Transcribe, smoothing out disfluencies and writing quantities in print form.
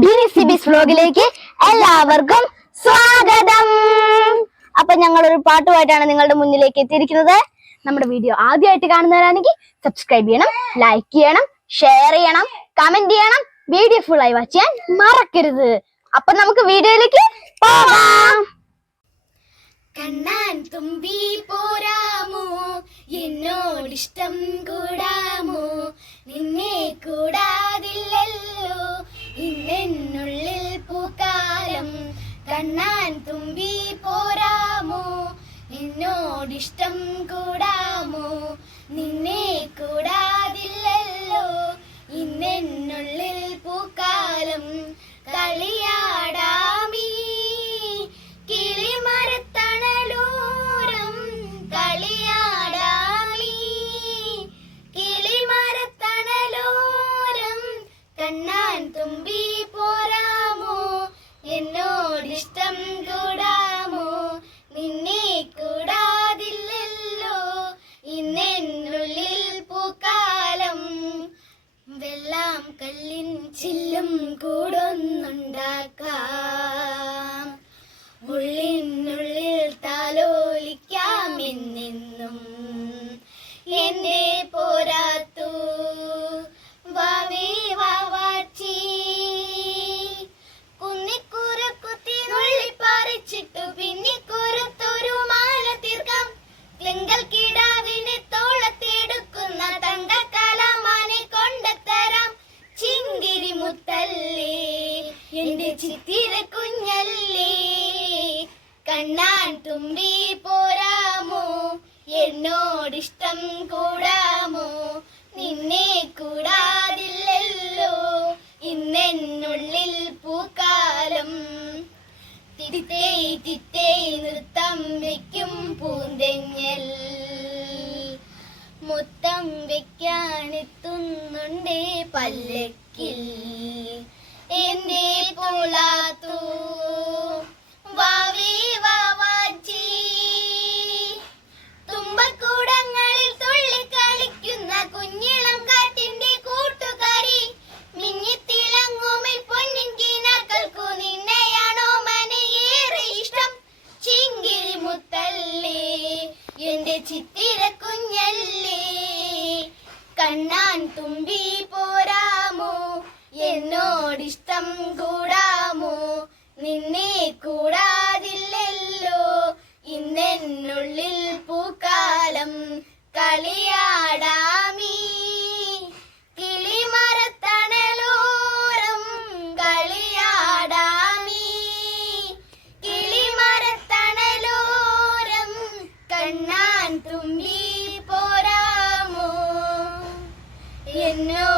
BCB's വ്ലോഗിലേക്ക് എല്ലാവർക്കും സ്വാഗതം. അപ്പൊ ഞങ്ങൾ ഒരു പാട്ടുമായിട്ടാണ് നിങ്ങളുടെ മുന്നിലേക്ക് എത്തിയിരിക്കുന്നത്. നമ്മുടെ വീഡിയോ ആദ്യമായിട്ട് കാണുന്നവരാണെങ്കിൽ സബ്സ്ക്രൈബ് ചെയ്യണം, ലൈക്ക് ചെയ്യണം, ഷെയർ ചെയ്യണം, കമന്റ് ചെയ്യണം. വീഡിയോ ഫുൾ ആയി വാച്ച് ചെയ്യാൻ മറക്കരുത്. അപ്പൊ നമുക്ക് വീഡിയോയിലേക്ക് പോകാം. കണ്ണാൻ തുമ്പി പോരാമോ, എന്നോടിഷ്ടം കൂടാമോ, നിന്നെ കൂടാതില്ലല്ലോ ഇന്നെന്നുള്ളിൽ പൂക്കാലം. കണ്ണാൻ തുമ്പി പോരാമോ, എന്നോടിഷ്ടം കൂടാമോ, നിന്നെ കൂടാതില്ലല്ലോ ഇന്നെന്നുള്ളിൽ പൂക്കാലം. കളിയാടാമീ കിളിമരത്തണലോരം, കളിയാടാമീ കിളിമരത്തണലോരം. കണ്ണാൻ തുമ്പി പോരാമോ, എന്നോടിഷ്ടം കൂടാമോ, നിന്നെ കൂടാതില്ലല്ലോ ഇന്നെന്നുള്ളിൽ പൂക്കാലം. വെള്ളം കല്ലിൻ ചില്ലും കൂടൊന്നുണ്ടാക്കാം, ഉള്ളിനുള്ളിൽ താലോലിക്കാം എന്നെന്നും. എന്നെ പോരാത്തു വാവേ വാവാച്ചി, കുന്നിക്കുറുക്കുത്തി നുള്ളി പറിച്ചിട്ടു പിന്നിക്കുറുത്തൊരു മാല തീർക്കാം. തിങ്കൾ കിടാവിനെ തോളത്തെടുക്കുന്ന തങ്കക്കലാമാനെ കൊണ്ടത്തരാം. ചിങ്കിരി മുത്തല്ലേ എന്റെ ചിത്തിര കുഞ്ഞല്ലേ, കണ്ണാൻ തുമ്പി പോരാമോ, എന്നോടിഷ്ടം കൂടാമോ, നിന്നെ കൂടാതില്ലല്ലോ ഇന്നെന്നുള്ളിൽ പൂക്കാലം. തിത്തേയ് തിത്തേയ് നൃത്തം വയ്ക്കും പൂന്തെങ്ങൽ, മുത്തം വെക്കാനെത്തുന്നുണ്ടേ പല്ലക്കിൽ. എന്നെ പോളാത്തു വാവേ വാവാച്ചി, തുമ്പക്കൂടങ്ങളിൽ തുള്ളിക്കളിക്കുന്ന കുഞ്ഞിളം കാറ്റിന്റെ കൂട്ടുകാരി. മിന്നിത്തിളങ്ങുമിൽ പൊന്നിൻ കിനാക്കൾക്കു നിന്നെയാണോ മനയേറെ ഇഷ്ടം. ചിങ്കിരി മുത്തല്ലേ എന്റെ ചിത്തിര കുഞ്ഞല്ലേ, കണ്ണാൻ തുമ്പി പോരാമോ, എന്നോടിഷ്ടം കൂടാമോ, നിന്നെ കൂടാതില്ലല്ലോ ഇന്നെന്നുള്ളിൽ പൂക്കാലം. കളിയാടാമീ കിളിമരത്തണലോരം, കളിയാടാമീ കിളിമരത്തണലോരം. കണ്ണാൻ തുമ്പി പോരാമോ, എന്നോ